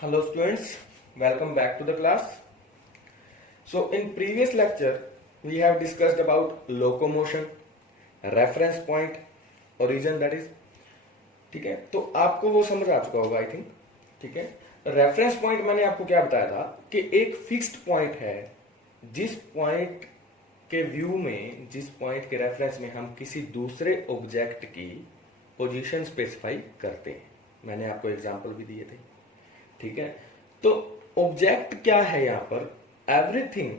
Hello students, welcome back to the class. So in previous lecture we have discussed about locomotion, reference point, origin that is. ठीक है, तो आपको वो समझ आ चुका होगा आई थिंक. ठीक है, रेफरेंस पॉइंट मैंने आपको क्या बताया था कि एक फिक्स्ड पॉइंट है जिस पॉइंट के व्यू में, जिस पॉइंट के रेफरेंस में हम किसी दूसरे ऑब्जेक्ट की पोजीशन स्पेसिफाई करते हैं. मैंने आपको एग्जांपल भी दिए थे. ठीक है, तो ऑब्जेक्ट क्या है यहां पर? Everything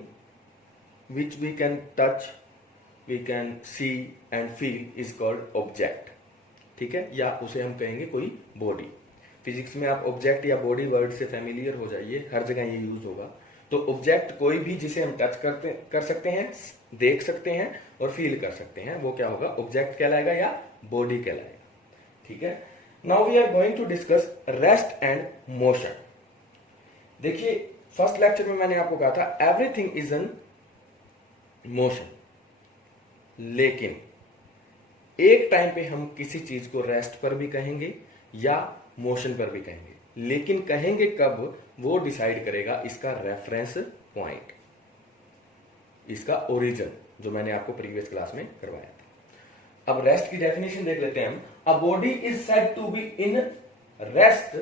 which we can touch, we can see and feel is called object. ठीक है, या उसे हम कहेंगे कोई बॉडी. फिजिक्स में आप ऑब्जेक्ट या बॉडी वर्ड से फेमिलियर हो जाइए, हर जगह ये यूज होगा. तो ऑब्जेक्ट कोई भी जिसे हम टच कर सकते हैं, देख सकते हैं और फील कर सकते हैं, वो क्या होगा? ऑब्जेक्ट कहलाएगा या बॉडी कहलाएगा. ठीक है, now we are going to discuss rest and motion. देखिए, फर्स्ट लेक्चर में मैंने आपको कहा था एवरीथिंग इज इन मोशन, लेकिन एक टाइम पे हम किसी चीज को रेस्ट पर भी कहेंगे या मोशन पर भी कहेंगे, लेकिन कहेंगे कब वो डिसाइड करेगा इसका रेफरेंस पॉइंट, इसका ओरिजिन, जो मैंने आपको प्रीवियस क्लास में करवाया था. अब रेस्ट की डेफिनेशन देख लेते हैं हम. A body is said to be in rest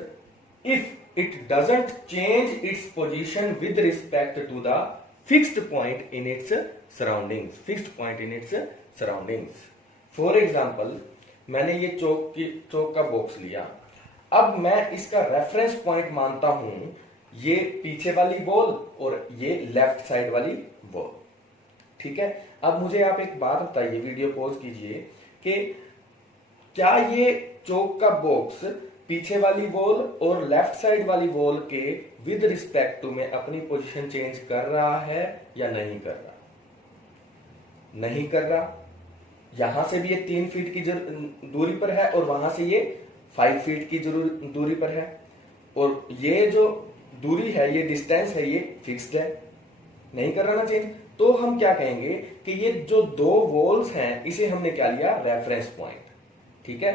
if it doesn't change its position with respect to the fixed point in its surroundings. Fixed point in its surroundings. For example, मैंने ये चौक का box लिया. अब मैं इसका reference point मानता हूं ये पीछे वाली वॉल और ये लेफ्ट साइड वाली वॉल. ठीक है, अब मुझे आप एक बात बताइए, वीडियो पॉज कीजिए, कि क्या ये चौक का बॉक्स पीछे वाली वॉल और लेफ्ट साइड वाली वॉल के विद रिस्पेक्ट टू में अपनी पोजीशन चेंज कर रहा है या नहीं कर रहा? नहीं कर रहा. यहां से भी ये 3 फीट की दूरी पर है और वहां से ये 5 फीट की दूरी पर है, और ये जो दूरी है, ये डिस्टेंस है, ये फिक्स्ड है. नहीं कर रहा ना चेंज. तो हम क्या कहेंगे कि ये जो दो वॉल्स हैं, इसे हमने क्या लिया? Reference point. ठीक है,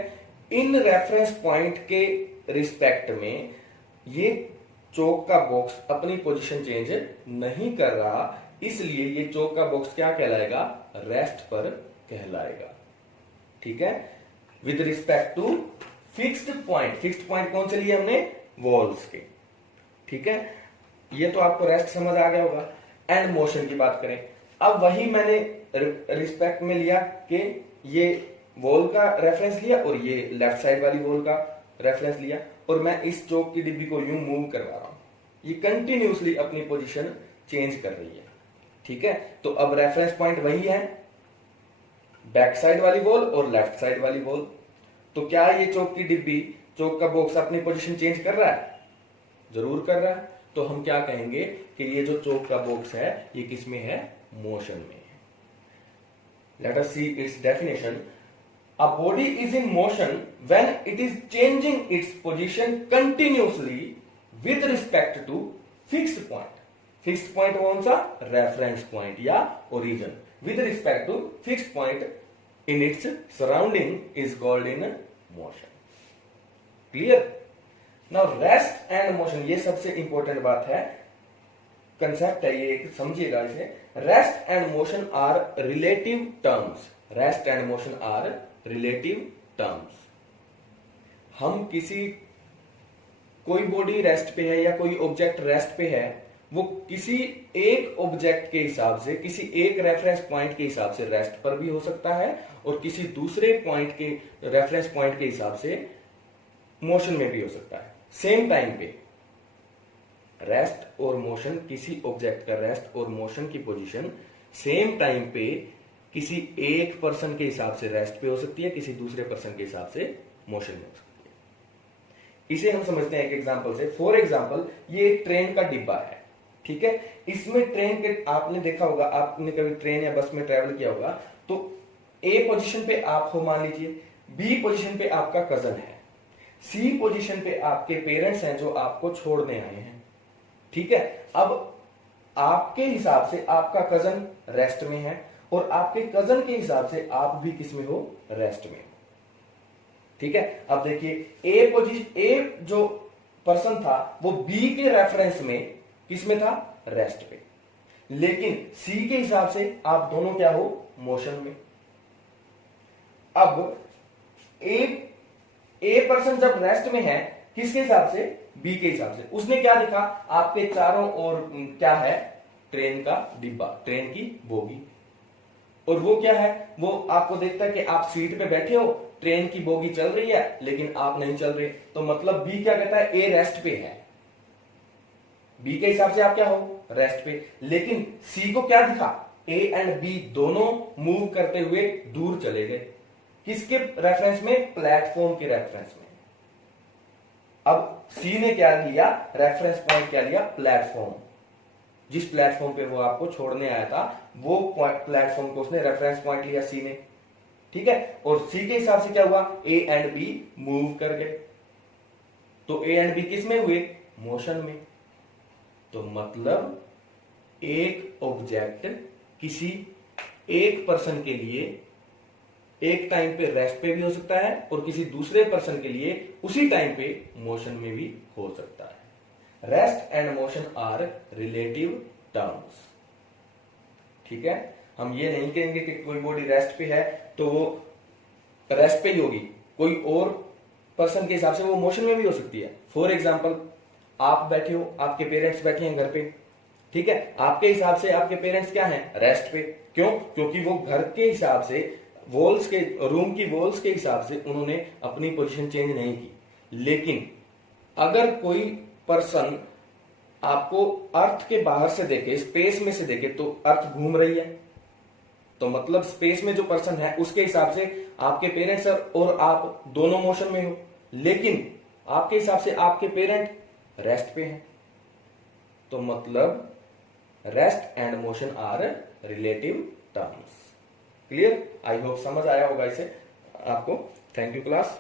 इन रेफरेंस पॉइंट के रिस्पेक्ट में ये चौक का बॉक्स अपनी पोजीशन चेंज नहीं कर रहा, इसलिए ये चौक का बॉक्स क्या कहलाएगा? रेस्ट पर कहलाएगा. ठीक है, with respect to fixed point. Fixed point कौन से लिए हमने? वॉल्स के. ठीक है, ये तो आपको रेस्ट समझ आ गया होगा. एंड मोशन की बात करें, अब वही मैंने रिस्पेक्ट में लिया कि ये वॉल का रेफरेंस लिया और ये लेफ्ट साइड वाली वॉल का रेफरेंस लिया, और मैं इस चौक की डिब्बी को यूं मूव करवा रहा हूं. ये कंटिन्यूसली अपनी पोजीशन चेंज कर रही है. ठीक है, तो अब रेफरेंस पॉइंट वही है, बैक साइड वाली वॉल और लेफ्ट साइड वाली वॉल. तो क्या ये चौक की डिब्बी, चौक का बॉक्स अपनी पोजीशन चेंज कर रहा है? जरूर कर रहा है. तो हम क्या कहेंगे कि ये जो चौक का बॉक्स है, ये किस में है? मोशन में है. Let us see its definition. A body is in motion when it is changing its position continuously with respect to fixed point. Fixed point कौन सा? रेफरेंस पॉइंट या origin. With respect to fixed point in its surrounding is called in motion. Clear? Now rest and motion, ये सबसे important बात है, concept है ये, समझिएगा इसे. Rest and motion are relative terms. Rest and motion are relative terms. हम कोई बॉडी रेस्ट पे है या कोई ऑब्जेक्ट रेस्ट पे है, वो किसी एक ऑब्जेक्ट के हिसाब से, किसी एक रेफरेंस पॉइंट के हिसाब से रेस्ट पर भी हो सकता है, और किसी दूसरे पॉइंट के रेफरेंस पॉइंट के हिसाब से मोशन में भी हो सकता है. सेम टाइम पे रेस्ट और मोशन, किसी ऑब्जेक्ट का रेस्ट और मोशन की पोजीशन सेम टाइम पे किसी एक पर्सन के हिसाब से रेस्ट पे हो सकती है, किसी दूसरे पर्सन के हिसाब से मोशन में हो सकती है. इसे हम समझते हैं एक एग्जांपल से. फॉर एग्जांपल, ये एक ट्रेन का डिब्बा है. ठीक है, इसमें ट्रेन के, आपने देखा होगा, आपने कभी ट्रेन या बस में ट्रेवल किया होगा, तो ए पोजीशन पे आप हो मान लीजिए, बी पोजीशन पे आपका कजन है, सी पोजीशन पे आपके पेरेंट्स हैं जो आपको छोड़ने आए हैं. ठीक है, अब आपके हिसाब से आपका कजन रेस्ट में है और आपके कजन के हिसाब से आप भी किस में हो? रेस्ट में. ठीक है, अब देखिए ए जो पर्सन था वो बी के रेफरेंस में किस में था, रेस्ट पे, लेकिन सी के हिसाब से आप दोनों क्या हो, मोशन में। अब ए पर्सन जब रेस्ट में है किसके हिसाब से, बी के हिसाब से, उसने क्या देखा, आपके चारों ओर क्या है, ट्रेन का डिब्बा, ट्रेन की बोगी, और वो क्या है, वो आपको देखता है कि आप सीट पे बैठे हो, ट्रेन की बोगी चल रही है लेकिन आप नहीं चल रहे, तो मतलब बी क्या कहता है, ए रेस्ट पे है, बी के हिसाब से आप क्या हो, रेस्ट पे, लेकिन सी को क्या दिखा, ए एंड बी दोनों मूव करते हुए दूर चले गए, किसके रेफरेंस में, प्लेटफॉर्म के रेफरेंस में। अब सी ने क्या लिया, रेफरेंस पॉइंट क्या लिया, प्लेटफॉर्म, जिस प्लेटफॉर्म पे वो आपको छोड़ने आया था वो प्लेटफॉर्म को उसने रेफरेंस पॉइंट लिया सी ने, ठीक है, और सी के हिसाब से क्या हुआ, ए एंड बी मूव कर गए, तो ए एंड बी किस में हुए, मोशन में। तो मतलब एक ऑब्जेक्ट किसी एक पर्सन के लिए एक टाइम पे रेस्ट पे भी हो सकता है और किसी दूसरे पर्सन के लिए उसी टाइम पे मोशन में भी हो सकता है। Rest and motion are relative terms, ठीक है, हम ये नहीं कहेंगे कि कोई बॉडी रेस्ट पे है तो वो रेस्ट पे ही होगी, कोई और पर्सन के हिसाब से वो मोशन में भी हो सकती है। फॉर एग्जाम्पल आप बैठे हो, आपके पेरेंट्स बैठे हैं घर पे, ठीक है, आपके हिसाब से आपके पेरेंट्स क्या हैं, रेस्ट पे, क्यों, क्योंकि वो घर के हिसाब से वॉल्स के, रूम की वॉल्स के हिसाब से उन्होंने अपनी पोजीशन चेंज नहीं की। लेकिन अगर कोई पर्सन आपको अर्थ के बाहर से देखे, स्पेस में से देखे, तो अर्थ घूम रही है, तो मतलब स्पेस में जो पर्सन है उसके हिसाब से आपके पेरेंट्स और आप दोनों मोशन में हो, लेकिन आपके हिसाब से आपके पेरेंट रेस्ट पे हैं, तो मतलब rest and motion are relative terms. Clear, I hope समझ आया होगा इसे आपको। Thank you class.